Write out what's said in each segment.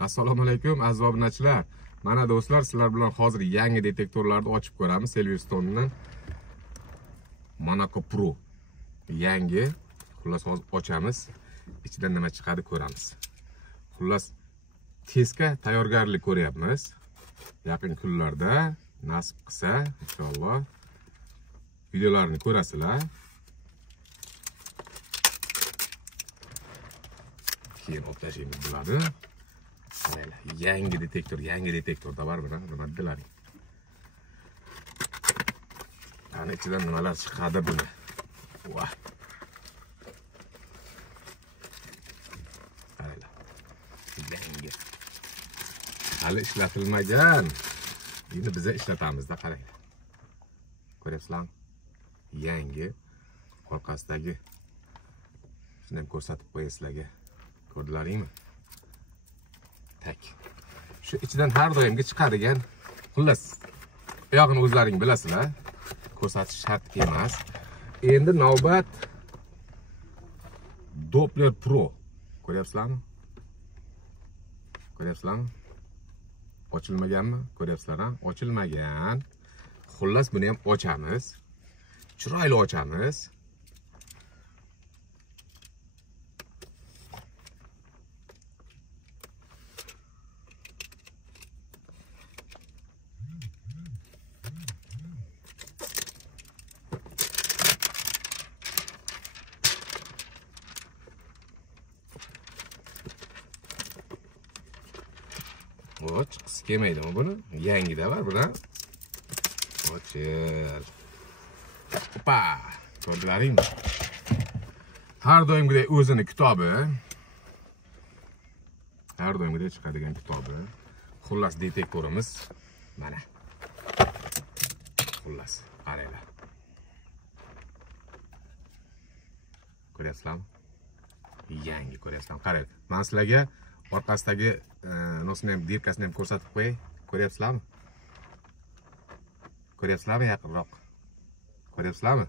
Assalomu alaykum aziz obunachilar. Mana do'stlar, sizlar bilan hozir yangi detektorlarni ochib ko'ramiz. Silverstone'dan Monaco Pro yangi. Xullas hozir ochamiz. Ichidan nima chiqadi ko'ramiz. Xullas testga tayyorgarlik ko'ryapmiz. Yaqin kunlarda nasib qilsa inshaalloh videolarni ko'rasizlar. Keyin o'tkazishimiz bo'ladi. Yangi detektorda bor buni, nima dedilaring? Ana ichidan nimalar chiqadi buni. Voh. Qaranglar. Yangi. Hali ishlatilmagan. Endi biz ishlatamizda, qaranglar. Ko'ryapsizlarmi? Yangi orqasidagi shuni ham ko'rsatib qo'yay sizlarga. Ko'rdilaringmi? Tak. Shu ichidan har doimga chiqadigan, xullas, oyog'ini o'zlaring bilasizlar. Ko'rsatish shart emas. Endi navbat Doppler Pro. Ko'ryapsizlarmi? Ko'ryapsizlarmi? Ochilmaganmi? Ko'ryapsizlar-a? Ochilmagan. Xullas buni ham ochamiz. Chiroyli ochamiz. Chiqisi kelmaydimi buni? Yangida var buni. Ochil. Opa! Ko'rdilaringmi? Har doimgidek o'zini kitobi. Har doimgidek chiqadigan kitobi. Xullas detektorimiz mana. Xullas, qaranglar. Ko'ryapsizlarmi? Yangi ko'ryapsizlarmi? Qarang. Men sizlarga orqasidagi nosini ham, dirkasini ham ko'rsatib qo'yay. Ko'ryapsizlarmi? Ko'ryapsizlarmi yaqinroq? Ko'ryapsizlarmi?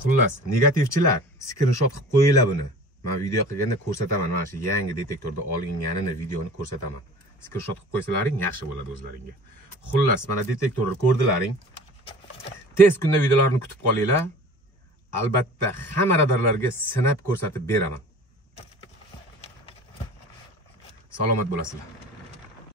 Xullas, negativchilar screenshot qilib qo'yinglar buni. Men video qilganda ko'rsataman. Mana shu yangi detektorda olinganini videoni ko'rsataman. Screenshot qilib qo'ysalaring yaxshi bo'ladi o'zlaringga. Xullas, mana detektorni ko'rdilaring. Tez kunda videolarni kutib qolinglar. Albatta hamma radarlarga sinab ko'rsatib beraman. Salomat bo'lasizlar.